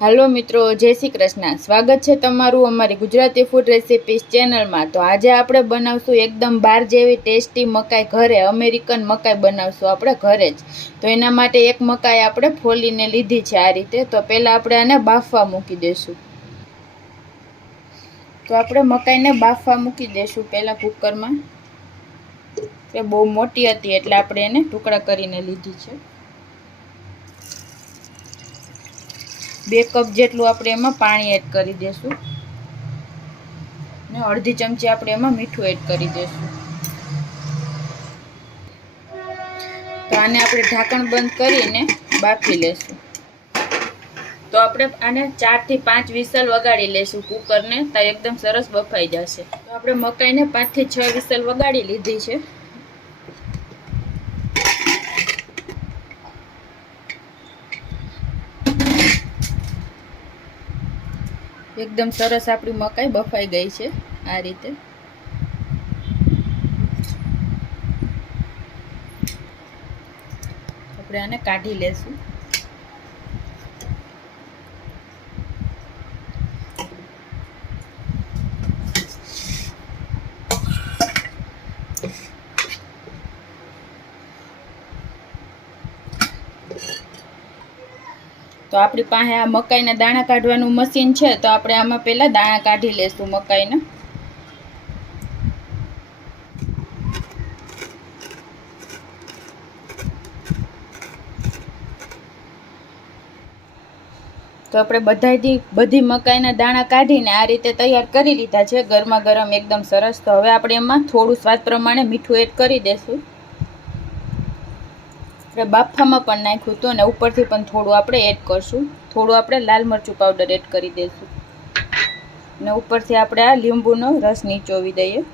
હાલો મિત્રો, જય શ્રી કૃષ્ણ। સ્વાગત છે તમારું અમારી ગુજરાતી ફૂડ રેસિપીસ ચેનલમાં। તો આજે આપણે બનાવશું એકદમ બાર જેવી ટેસ્ટી મકાઈ ઘરે, અમેરિકન મકાઈ બનાવશું આપણે ઘરે જ। તો એના માટે એક મકાઈ આપણે ફોલીને લીધી છે આ રીતે। તો પહેલાં આપણે આને બાફવા મૂકી દઈશું। તો આપણે મકાઈને બાફવા મૂકી દઈશું પહેલાં કુકરમાં। એ બહુ મોટી હતી એટલે આપણે એને ટુકડા કરીને લીધી છે। 2 કપ જેટલું આપણે એમાં પાણી એડ કરી દઈશું ને અડધી ચમચી આપણે એમાં મીઠું એડ કરી દઈશું। તો આને આપણે ઢાંકણ બંધ કરીને બાફી લેશું। તો આપણે આને 4 થી 5 વિસલ વગાડી લેશું કુકરને, તો એકદમ સરસ બફાઈ જશે। તો આપણે મકાઈને 5 થી 6 વિસલ વગાડી લીધી છે। એકદમ સરસ આપણી મકાઈ બફાઈ ગઈ છે આ રીતે। આપણે આને કાઢી લેશું। તો આપણી પાસે આ મકાઈના દાણા કાઢવાનું મશીન છે, તો આપણે આમાં પહેલાં દાણા કાઢી લેશું મકાઈના। તો આપણે બધી મકાઈના દાણા કાઢીને આ રીતે તૈયાર કરી લીધા છે, ગરમા ગરમ એકદમ સરસ। તો હવે આપણે એમાં થોડું સ્વાદ પ્રમાણે મીઠું એડ કરી દઈશું। આપણે બાફામાં પણ નાખ્યું હતું અને ઉપરથી પણ થોડું આપણે એડ કરશું। થોડું આપણે લાલ મરચું પાવડર એડ કરી દઈશું અને ઉપરથી આપણે આ લીંબુનો રસ નીચોવી દઈએ।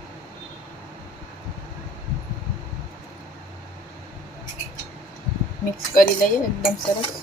મિક્સ કરી લઈએ એકદમ સરસ।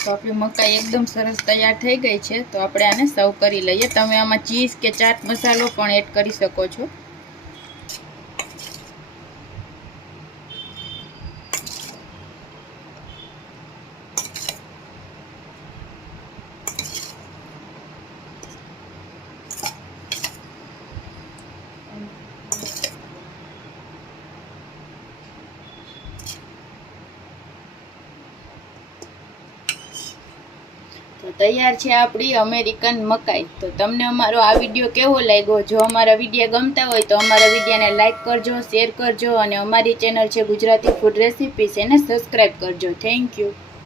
તો આપણી મકાઈ એકદમ સરસ તૈયાર થઈ ગઈ છે। તો આપણે આને સર્વ કરી લઈએ। તમે આમાં ચીઝ કે ચાટ મસાલો પણ એડ કરી શકો છો। તો તૈયાર છે આપણી અમેરિકન મકાઈ। તો તમને અમારો આ વિડીયો કેવો લાગ્યો? જો અમારા વિડીયો ગમતા હોય તો અમારા વિડીયોને લાઇક કરજો, શેર કરજો અને અમારી ચેનલ છે ગુજરાતી ફૂડ રેસિપીસ, એને સબસ્ક્રાઈબ કરજો। Thank you.